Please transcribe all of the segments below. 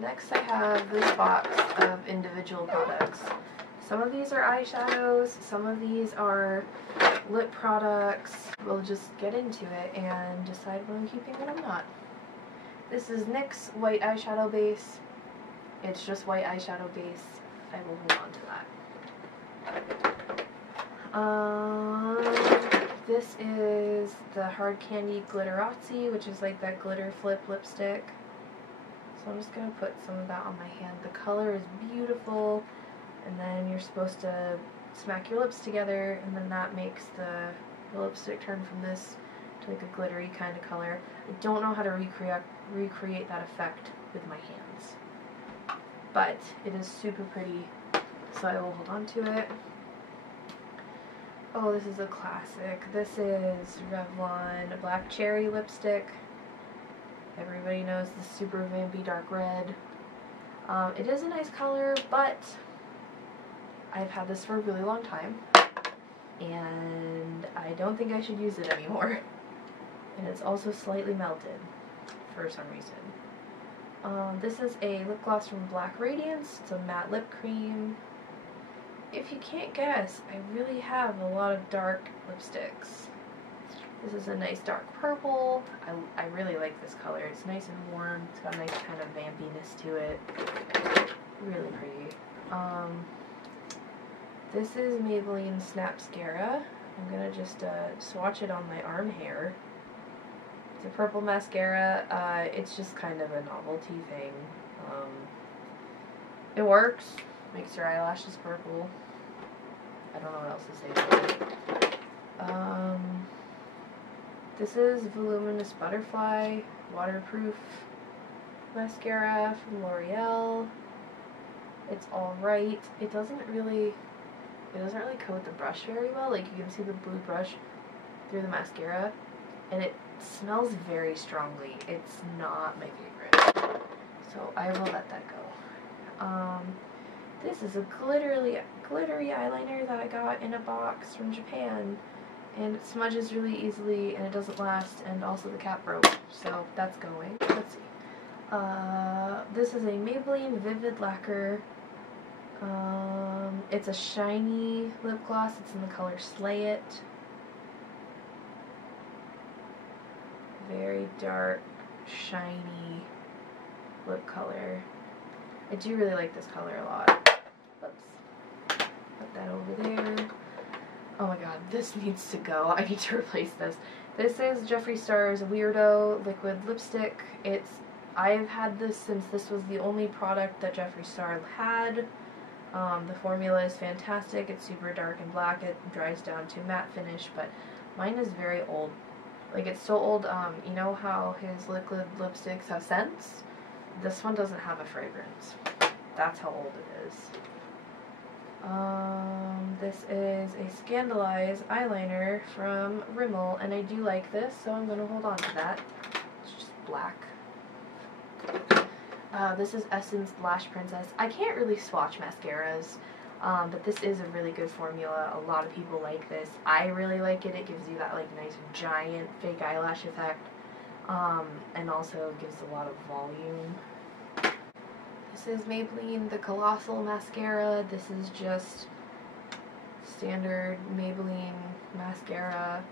Next I have this box of individual products. Some of these are eyeshadows, some of these are lip products. We'll just get into it and decide what I'm keeping and what I'm not. This is NYX white eyeshadow base. It's just white eyeshadow base. I will hold on to that. This is the Hard Candy Glitterazzi, which is like that glitter flip lipstick. So I'm just going to put some of that on my hand. The color is beautiful, and then you're supposed to smack your lips together, and then that makes the lipstick turn from this to like a glittery kind of color. I don't know how to recreate that effect with my hands, but it is super pretty, so I will hold on to it. Oh, this is a classic. This is Revlon Black Cherry lipstick. Everybody knows the super vampy dark red. It is a nice color, but I've had this for a really long time, and I don't think I should use it anymore. And it's also slightly melted for some reason. This is a lip gloss from Black Radiance. It's a matte lip cream. If you can't guess, I really have a lot of dark lipsticks. This is a nice dark purple. I really like this color. It's nice and warm. It's got a nice kind of vampiness to it. Really pretty. This is Maybelline Snapscara. I'm gonna just swatch it on my arm hair. It's a purple mascara. It's just kind of a novelty thing. It works. Makes your eyelashes purple. I don't know what else to say about it. This is Voluminous Butterfly Waterproof Mascara from L'Oreal. It's alright. It doesn't really coat the brush very well. Like, you can see the blue brush through the mascara, and it smells very strongly. It's not my favorite, so I will let that go. This is a glittery eyeliner that I got in a box from Japan, and it smudges really easily, and it doesn't last, and also the cap broke, so that's going. Let's see. This is a Maybelline Vivid Lacquer. It's a shiny lip gloss. It's in the color Slay It. Very dark, shiny lip color. I do really like this color a lot. Oops. Put that over there. Oh my god, this needs to go. I need to replace this. This is Jeffree Star's Weirdo Liquid Lipstick. I've had this since this was the only product that Jeffree Star had. The formula is fantastic. It's super dark and black. It dries down to matte finish, but mine is very old. Like, it's so old, you know how his liquid lipsticks have scents? This one doesn't have a fragrance. That's how old it is. This is a Scandalize eyeliner from Rimmel, and I do like this, so I'm going to hold on to that. It's just black. This is Essence Lash Princess. I can't really swatch mascaras, but this is a really good formula. A lot of people like this. I really like it. It gives you that like nice giant fake eyelash effect, and also gives a lot of volume. This is Maybelline the Colossal Mascara. This is just standard Maybelline mascara.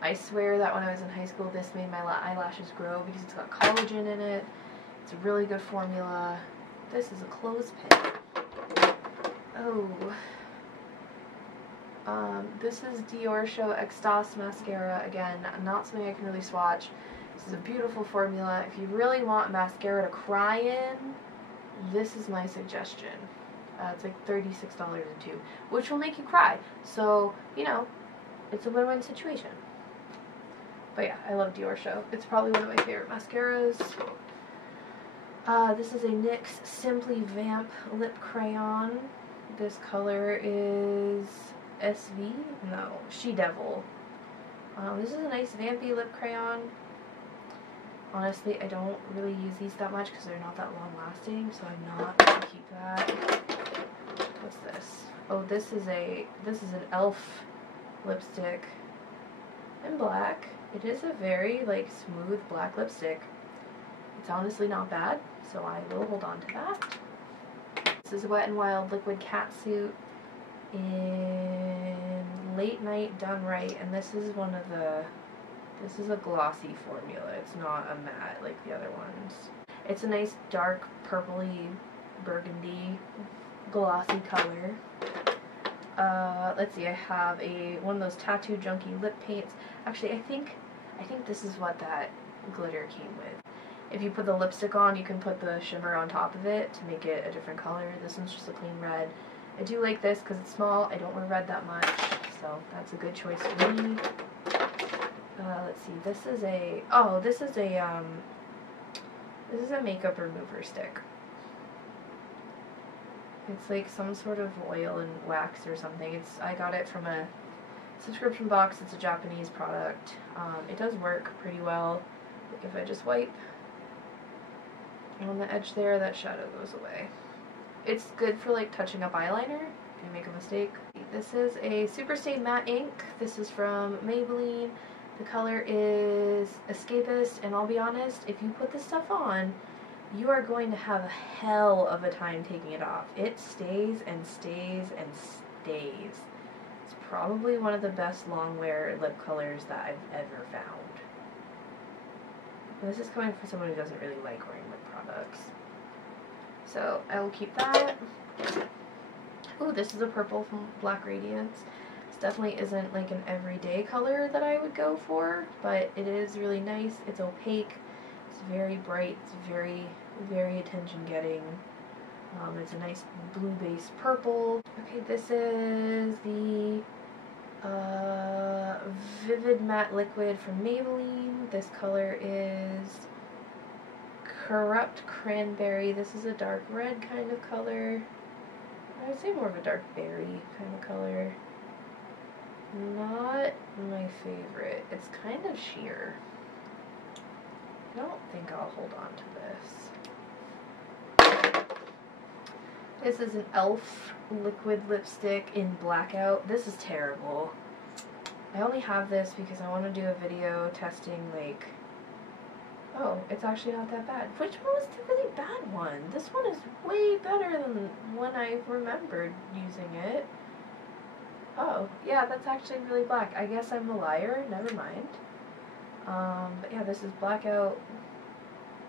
I swear that when I was in high school, this made my eyelashes grow because it's got collagen in it. It's a really good formula. This is a clothespin. Oh. This is Dior Show Extas Mascara. Again, not something I can really swatch. This is a beautiful formula. If you really want mascara to cry in, this is my suggestion. It's like $36 a tube, which will make you cry. So, you know, it's a win-win situation. But yeah, I love Dior Show. It's probably one of my favorite mascaras. This is a NYX Simply Vamp Lip Crayon. This color is SV? No, She Devil. This is a nice vampy lip crayon. Honestly, I don't really use these that much because they're not that long lasting, so I'm not going to keep that. What's this? Oh, this is an e.l.f. lipstick in black. It is a very, like, smooth black lipstick. It's It's honestly not bad, so I will hold on to that. This is Wet n Wild Liquid Catsuit in Late Night Done Right, and this is this is a glossy formula. It's not a matte like the other ones. It's a nice dark purpley burgundy glossy color. Let's see, I have one of those Tattoo Junkie lip paints. Actually, I think this is what that glitter came with. If you put the lipstick on, you can put the shimmer on top of it to make it a different color. This one's just a plain red. I do like this because it's small. I don't wear red that much, so that's a good choice for me. Let's see, this is a makeup remover stick. It's like some sort of oil and wax or something. I got it from a subscription box. It's a Japanese product. It does work pretty well. Like if I just wipe on the edge there, that shadow goes away. It's good for like touching up eyeliner if you make a mistake. This is a Superstay Matte Ink. This is from Maybelline. The color is Escapist, and I'll be honest, if you put this stuff on, you are going to have a hell of a time taking it off. It stays and stays and stays. It's probably one of the best long wear lip colors that I've ever found. And this is coming from someone who doesn't really like wearing lip products. So I will keep that. Ooh, this is a purple from Black Radiance. This definitely isn't like an everyday color that I would go for, but it is really nice. It's opaque. It's very bright. It's very, very attention-getting. It's a nice blue-based purple. Okay, this is the Vivid Matte Liquid from Maybelline. This color is Corrupt Cranberry. This is a dark red kind of color. I would say more of a dark berry kind of color. Not my favorite. It's kind of sheer. I don't think I'll hold on to this. This is an e.l.f. liquid lipstick in Blackout. This is terrible. I only have this because I want to do a video testing like, oh, it's actually not that bad. Which one was the really bad one? This one is way better than when I remembered using it. Oh, yeah, that's actually really black. I guess I'm a liar. Never mind. But yeah, this is Blackout.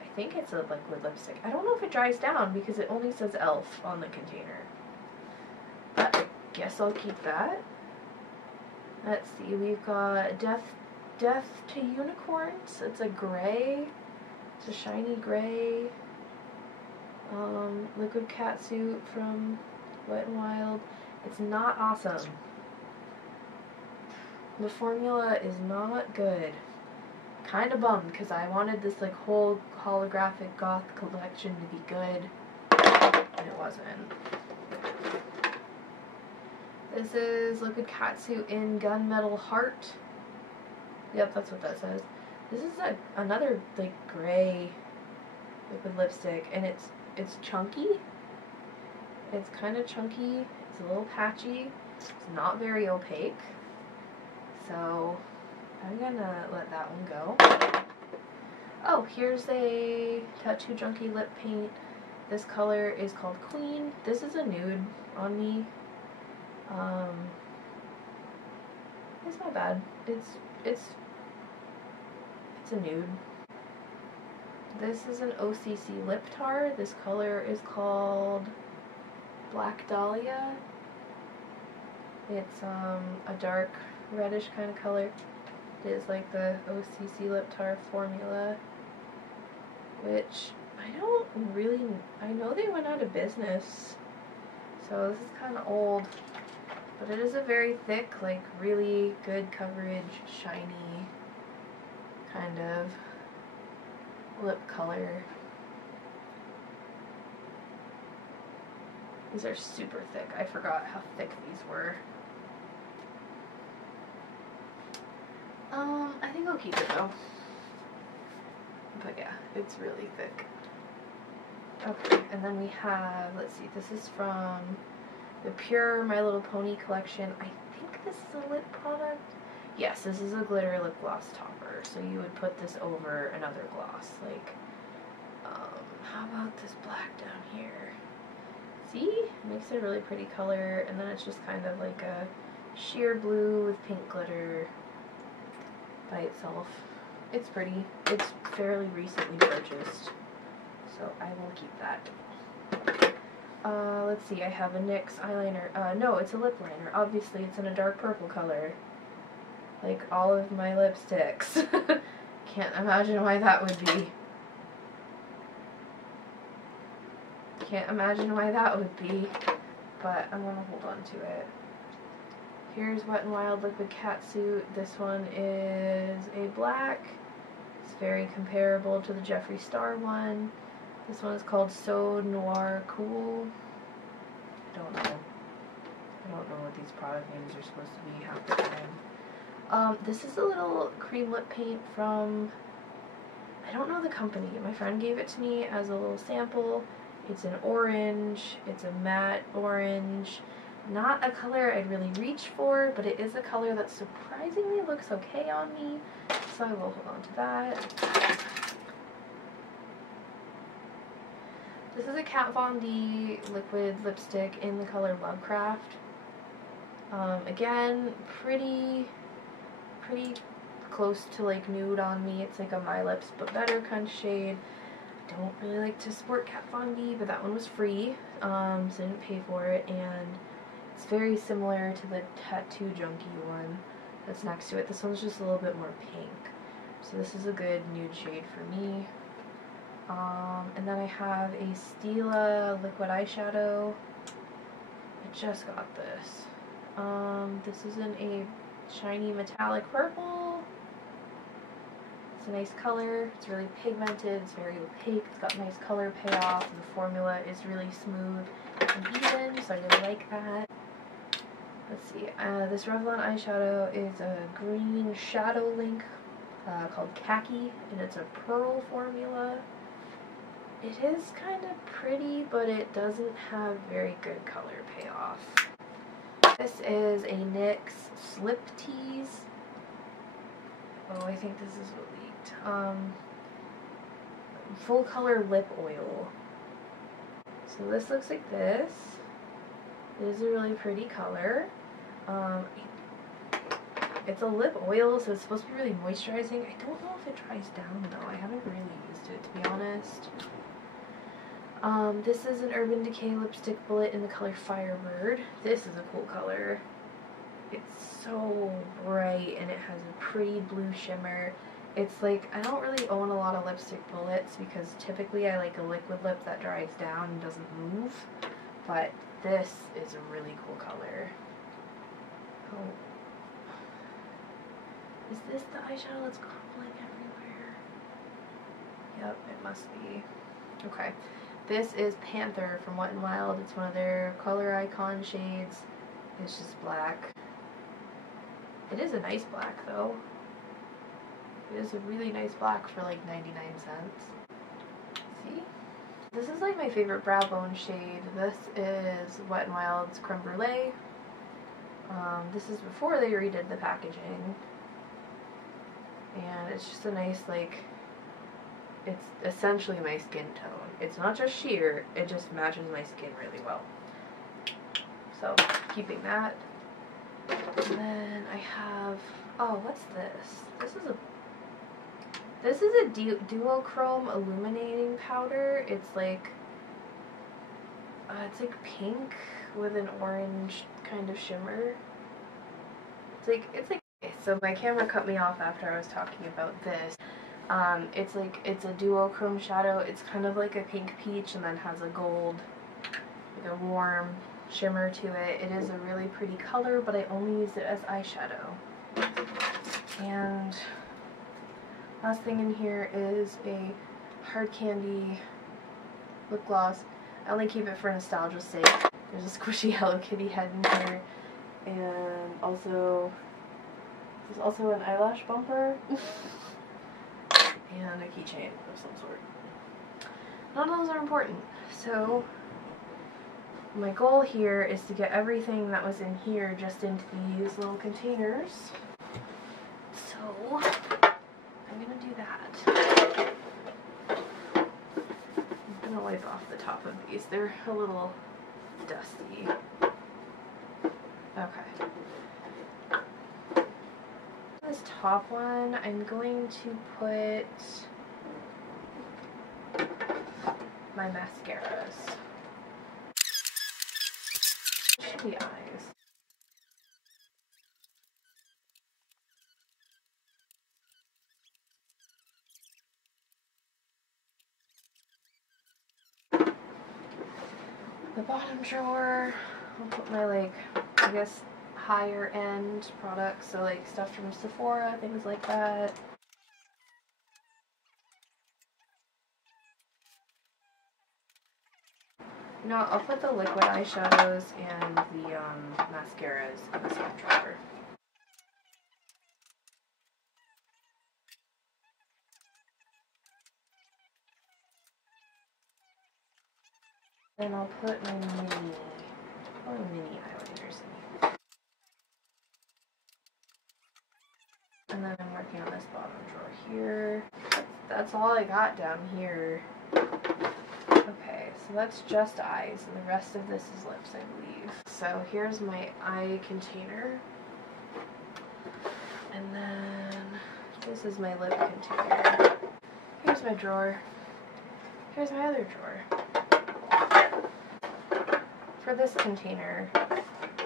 I think it's a liquid lipstick. I don't know if it dries down because it only says e.l.f. on the container. But I guess I'll keep that. Let's see, we've got Death to Unicorns. It's a gray. It's a shiny gray. Liquid Catsuit from Wet n Wild. It's not awesome. The formula is not good. Kind of bummed because I wanted this like whole holographic goth collection to be good, and it wasn't. This is Liquid Catsuit in Gunmetal Heart. Yep, that's what that says. This is another like gray liquid lipstick, and it's chunky. It's kind of chunky. It's a little patchy. It's not very opaque. So I'm gonna let that one go. Oh, here's a Tattoo Junkie lip paint. This color is called Queen. This is a nude on me. It's not bad. It's a nude. This is an OCC lip tar. This color is called Black Dahlia. It's a dark reddish kind of color. It is like the OCC lip tar formula, which I know they went out of business, so this is kind of old, but it is a very thick, like really good coverage, shiny kind of lip color. These are super thick. I forgot how thick these were. I think I'll keep it though. But yeah, it's really thick. Okay, and then we have, let's see, this is from the Pure My Little Pony collection. I think this is a lip product. Yes, this is a glitter lip gloss topper. So you would put this over another gloss. Like, How about this black down here? See? It makes it a really pretty color, and then it's just kind of like a sheer blue with pink glitter by itself. It's pretty. It's fairly recently purchased, so I will keep that. Let's see, I have a NYX eyeliner. No, it's a lip liner. Obviously, it's in a dark purple color. Like all of my lipsticks. Can't imagine why that would be. Can't imagine why that would be, but I'm gonna hold on to it. Here's Wet n Wild Liquid Catsuit. This one is a black. It's very comparable to the Jeffree Star one. This one is called So Noir Cool. I don't know what these product names are supposed to be half the time. This is a little cream lip paint from, I don't know the company. My friend gave it to me as a little sample. It's an orange. It's a matte orange. Not a color I'd really reach for, but it is a color that surprisingly looks okay on me, so I will hold on to that. This is a Kat Von D liquid lipstick in the color Lovecraft. Again, pretty close to like nude on me. It's like a My Lips but better kind of shade. Don't really like to sport Kat Von D, but that one was free, so I didn't pay for it, and it's very similar to the Tattoo Junkie one that's next to it. This one's just a little bit more pink, so this is a good nude shade for me. And then I have a Stila liquid eyeshadow. I just got this. This is in a shiny metallic purple. It's a nice color. It's really pigmented. It's very opaque. It's got nice color payoff. The formula is really smooth and even, so I really like that. Let's see. This Revlon eyeshadow is a green shadow link called Khaki, and it's a pearl formula. It is kind of pretty, but it doesn't have very good color payoff. This is a NYX Slip Tease. Oh, I think this is what leaked. Full color lip oil. So this looks like this. It is a really pretty color. It's a lip oil, so it's supposed to be really moisturizing. I don't know if it dries down though. I haven't really used it, to be honest. This is an Urban Decay lipstick bullet in the color Firebird. This is a cool color. It's so bright and it has a pretty blue shimmer. It's like, I don't really own a lot of lipstick bullets because typically I like a liquid lip that dries down and doesn't move. But this is a really cool color. Oh. Is this the eyeshadow that's crumbling everywhere? Yep, it must be. Okay. This is Panther from Wet n Wild. It's one of their color icon shades. It's just black. It is a nice black though. It is a really nice black for like 99 cents. See? This is like my favorite brow bone shade. This is Wet n Wild's Creme Brulee. This is before they redid the packaging. And it's just a nice, like, it's essentially my skin tone. It's not just sheer, it just matches my skin really well. So, keeping that. And then I have, oh, what's this? This is a duochrome illuminating powder. It's like pink with an orange kind of shimmer. It's like, so my camera cut me off after I was talking about this. It's a duochrome shadow. It's kind of like a pink peach and then has a gold, like a warm shimmer to it. It is a really pretty color, but I only use it as eyeshadow. And last thing in here is a Hard Candy lip gloss. I only keep it for nostalgia's sake. There's a squishy Hello Kitty head in here, and also there's also an eyelash bumper and a keychain of some sort. None of those are important. So my goal here is to get everything that was in here just into these little containers. So I'm gonna do that. wipe off the top of these. They're a little dusty. Okay. This top one, I'm going to put my mascaras. Should be eyes. The bottom drawer, I'll put my, like, I guess higher end products, so like stuff from Sephora, things like that. No, I'll put the liquid eyeshadows and the mascaras in the same drawer. Then I'll put my mini eyeliners in here. And then I'm working on this bottom drawer here. That's all I got down here. Okay, so that's just eyes, and the rest of this is lips, I believe. So here's my eye container. And then this is my lip container. Here's my drawer. Here's my other drawer. For this container,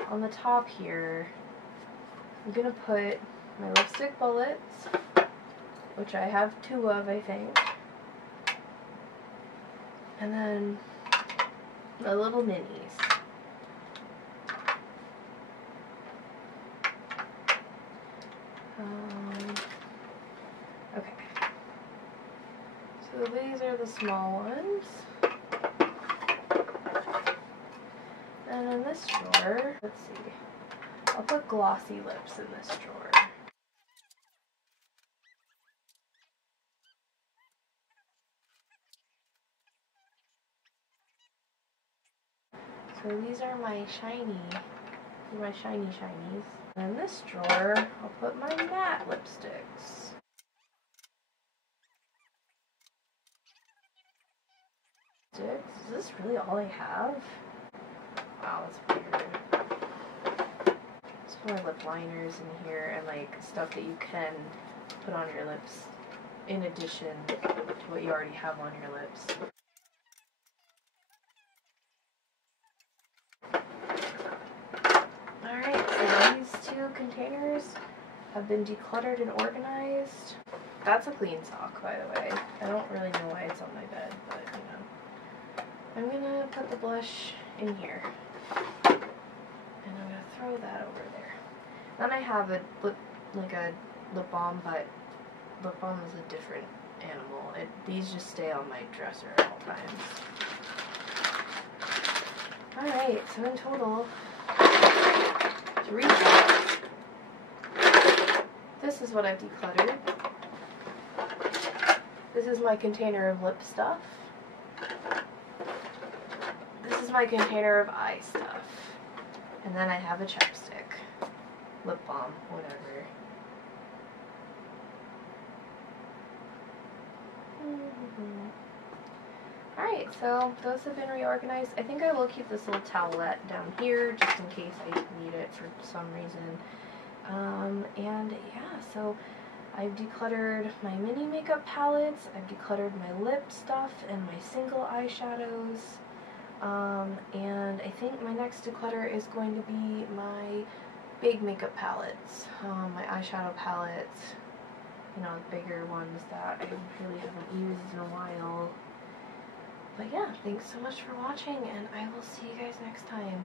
on the top here, I'm gonna put my lipstick bullets, which I have 2 of, I think. And then the little minis. Okay. So these are the small ones. And in this drawer, let's see, I'll put glossy lips in this drawer. So these are my shinies. And in this drawer, I'll put my matte lipsticks. Is this really all I have? Wow, that's weird. Just put my lip liners in here and like stuff that you can put on your lips in addition to what you already have on your lips. Alright, so these 2 containers have been decluttered and organized. That's a clean sock, by the way. I don't really know why it's on my bed, but you know. I'm gonna put the blush in here. And I'm gonna throw that over there. Then I have a lip balm, but lip balm is a different animal. These just stay on my dresser at all times. Alright, so in total, to recap, this is what I've decluttered. This is my container of lip stuff. This is my container of eye stuff. And then I have a chapstick, lip balm, whatever. Alright, so those have been reorganized. I think I will keep this little towelette down here just in case I need it for some reason. And yeah, so I've decluttered my mini makeup palettes, I've decluttered my lip stuff and my single eyeshadows. And I think my next declutter is going to be my big makeup palettes, my eyeshadow palettes, you know, bigger ones that I really haven't used in a while. But yeah, thanks so much for watching, and I will see you guys next time.